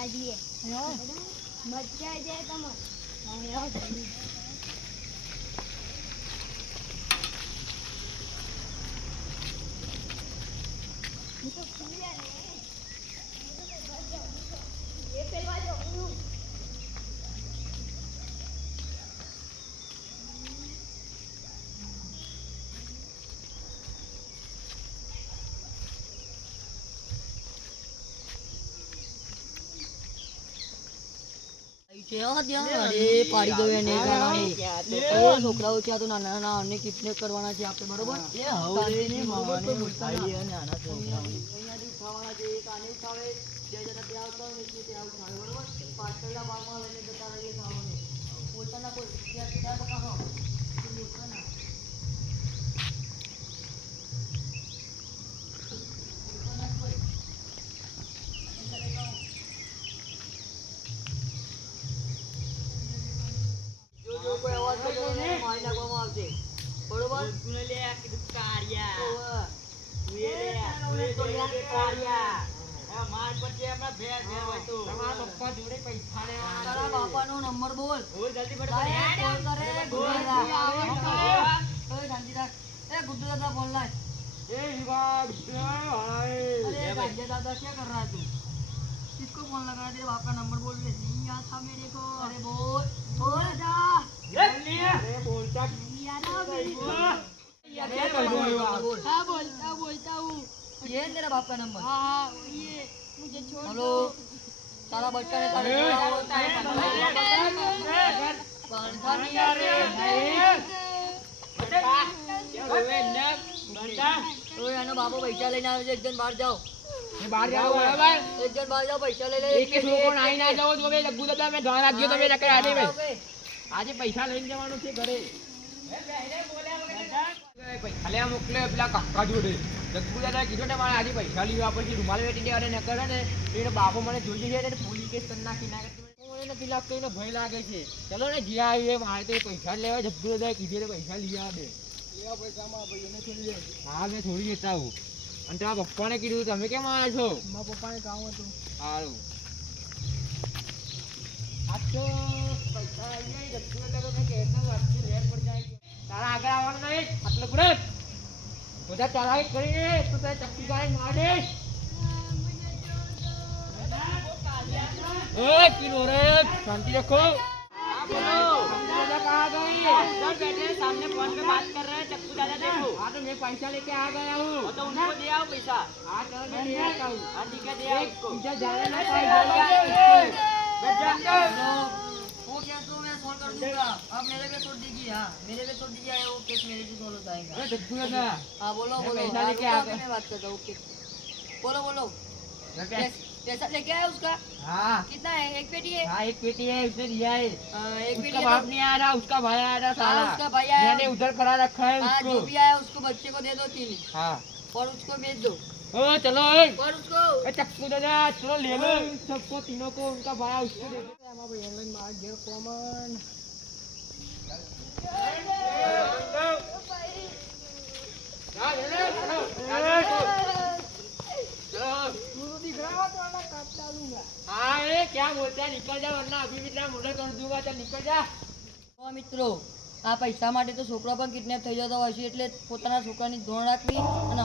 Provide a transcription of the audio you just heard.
ખાવા જઈએ. મજા આવી જાય તમારે. પાડી દો એને છોકરાઓ છે તો નાના નાના અને કિડનેપ કરવાના છે આપણે બરોબર અહીંયાથી ખાવાના છે એક આને ખાવે બે જણા ત્યાં આવતા હોય ને ત્યાં ખાવે બરોબર પાછળના ભાગમાં લઈને જતા રહીએ ખાવાનું પોતાના કોઈ ત્યાં બકા હો પોતાના કોઈ અવાજ તો મારી નાખવામાં આવશે બરોબર લે કીધું કારિયા માર પછી આપણા ભેર ભેર હોય તો તમારા પપ્પા જોડે પૈસા લે તારા બાપાનો નંબર બોલ બોલ જલ્દી ફટાફટ કોલ કરે ઓય શાંતિ રાખ એ ગુડ્ડુ દાદા ફોન લાય ए विवाद अरे गांजे दादा क्या कर रहा है तू किसको फोन लगा तेरे बाप का नंबर बोल रहे नहीं याद था मेरे को अरे बोल बोल जा अरे बोलता नहीं याद था मेरे को हाँ बोलता हूँ ये तेरा बाप का नंबर हाँ ये मुझे छोड़ हेलो तारा बच्चा ने तारे ओए आनो बाबू पैसा लेने आओ एक जन बाहर जाओ मैं बाहर जाओ बराबर एक जन बाहर जाओ पैसा ले ले एक के को नाही ना जाओ तो मैं लग्गू दादा मैं घर आग्यो तो मैं रखे आने में आज पैसा લઈને જવાનું છે ઘરે પૈસા લે મોકલે પેલા કાકા જોડે લગ્ગુ દાદા કીધું ને મારે આજે પૈસા લીધા પછી રૂમાલ વેટી દેવાને ન કરે ને એને બાપો મને જોઈ જાય ને પોલીસ કેસ કરી નાખી ના એને પેલા કઈને ભય લાગે છે ચલો ને જ્યાં આવીએ મારે તો પૈસા લેવા લગ્ગુ દાદા કીધે પૈસા લઈ આવે પૈસામાં ભાઈ એને છોડી દે હા મેં છોડી દેતા હું અને તારા પપ્પાને કીધું તમે કેમ આવ્યા છો મારા પપ્પાને કામ હતું સારું આજ તો પૈસા આવી જાય જતું એટલે તો કહેતા વાતથી લેટ પડી જાય તારા આગળ આવવાનું નહીં આટલું ગુરત બધા ચલાવી કરીને તું તારે ચક્કી ગાડી માર દે ओए किलो रे शांति रखो बोलो कहाँ गई सब बैठे सामने फोन पे बात कर रहे हैं चक्कू दादा देखो हाँ तो मैं पैसा लेके आ गया हूँ तो उनको दे आओ पैसा हाँ चलो मैं ले आता हूँ हाँ ठीक है दे आओ मुझे जाने ना वो क्या तो मैं सोल्व कर दूंगा आप मेरे पे छोड़ दीजिए हाँ मेरे पे छोड़ दीजिए वो केस मेरे से सोल्व हो जाएगा चक्कू दादा हाँ बोलो बोलो पैसा लेके आ गया मैं बात करता हूँ ओके बोलो बोलो पैसा लेके आया उसका हाँ कितना है एक पेटी है हाँ एक पेटी है उसने दिया है एक पेटी उसका बाप नहीं आ रहा उसका भाई आ रहा साला उसका भाई आया मैंने उधर करा रखा है उसको जो भी आया उसको बच्चे को दे दो 3 हाँ और उसको भेज दो ओ चलो और उसको चक्कू दादा चलो ले लो सबको तीनों को उनका भाई उसको दे दो हमारा भाई ऑनलाइन मार गेर कॉमन हाँ क्या बोलते हैं निकल जा वरना अभी भी तेरा मुंडा कर दूंगा चल निकल जा મિત્રો આ પૈસા માટે તો છોકરો પણ કિડનેપ થઈ જતો હોય છે એટલે પોતાના છોકરાની ધોરણ રાખવી અને